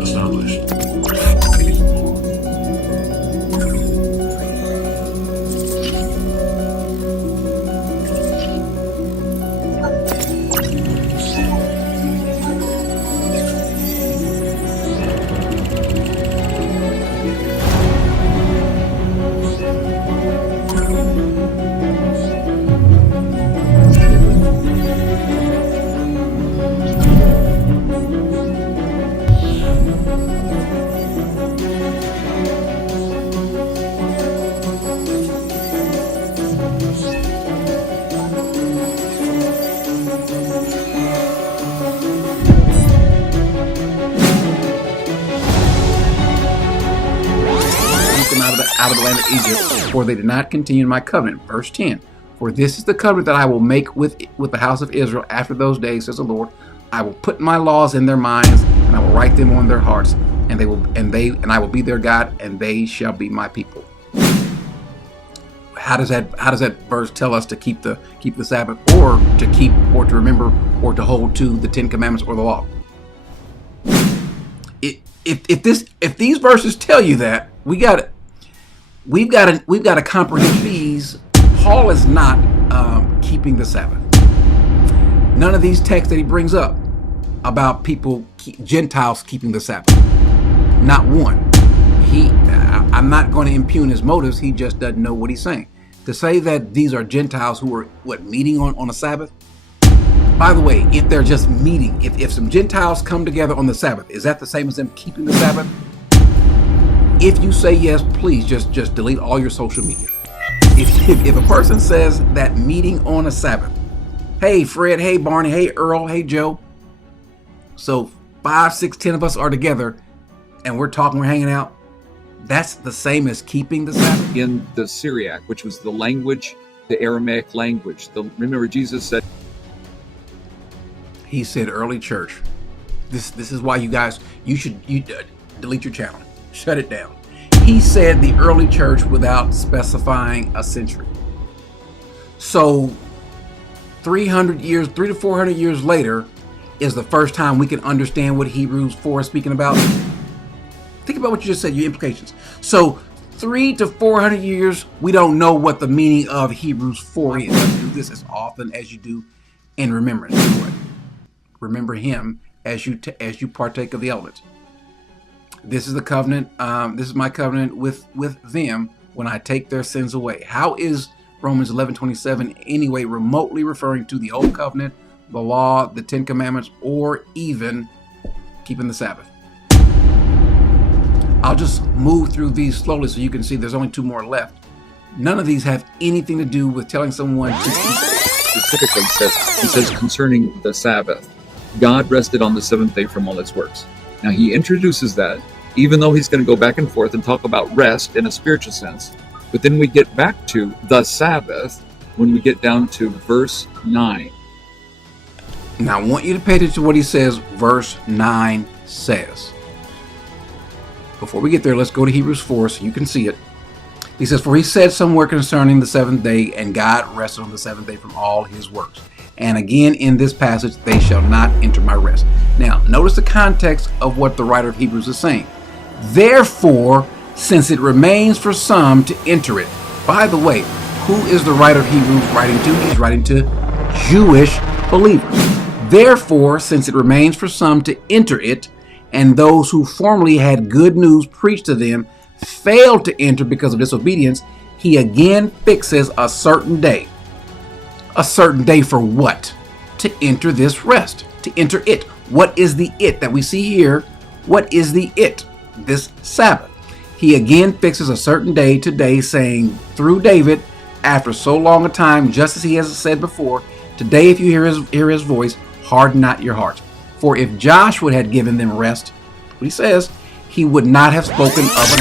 Established. Out of the land of Egypt, for they did not continue in my covenant. Verse 10. For this is the covenant that I will make with the house of Israel after those days, says the Lord. I will put my laws in their minds, and I will write them on their hearts, and I will be their God, and they shall be my people. How does that verse tell us to keep the Sabbath, or to remember, or to hold to the Ten Commandments or the law? If these verses tell you that, we've got to comprehend these. Paul is not keeping the Sabbath. None of these texts that he brings up about Gentiles keeping the Sabbath. Not one. I'm not going to impugn his motives. He just doesn't know what he's saying. To say that these are Gentiles who are meeting on a Sabbath. By the way, if they're just meeting, if some Gentiles come together on the Sabbath, is that the same as them keeping the Sabbath? If you say yes, please just delete all your social media. If a person says that meeting on a Sabbath, hey Fred, hey Barney, hey Earl, hey Joe, so 5, 6, 10 of us are together and we're talking, we're hanging out, that's the same as keeping the Sabbath? In the Syriac, which was the language, the Aramaic language, remember Jesus said, he said early church. This is why you should delete your channel. Shut it down. He said the early church without specifying a century. So 300 to 400 years later is the first time we can understand what Hebrews 4 is speaking about. Think about what you just said, your implications. So 300 to 400 years, we don't know what the meaning of Hebrews 4 is. Do this as often as you do in remembrance. Remember him as you partake of the elements. This is the covenant. This is my covenant with them when I take their sins away. How is Romans 11:27 anyway remotely referring to the old covenant, the law, the Ten Commandments, or even keeping the Sabbath? I'll just move through these slowly so you can see there's only 2 more left. None of these have anything to do with telling someone to keep. Specifically says concerning the Sabbath, God rested on the 7th day from all his works. Now he introduces that, even though he's going to go back and forth and talk about rest in a spiritual sense. But then we get back to the Sabbath when we get down to verse 9. Now I want you to pay attention to what he says, verse 9 says. Before we get there, let's go to Hebrews 4 so you can see it. He says, for he said somewhere concerning the 7th day, and God rested on the 7th day from all his works. And again, in this passage, they shall not enter my rest. Now, notice the context of what the writer of Hebrews is saying. Therefore, since it remains for some to enter it. By the way, who is the writer of Hebrews writing to? He's writing to Jewish believers. Therefore, since it remains for some to enter it, and those who formerly had good news preached to them failed to enter because of disobedience, he again fixes a certain day. A certain day for what? To enter this rest, to enter it. What is the it that we see here? What is the it? This Sabbath. He again fixes a certain day today, saying through David, after so long a time, just as he has said before, today if you hear his voice, harden not your hearts. For if Joshua had given them rest, what he says, he would not have spoken of an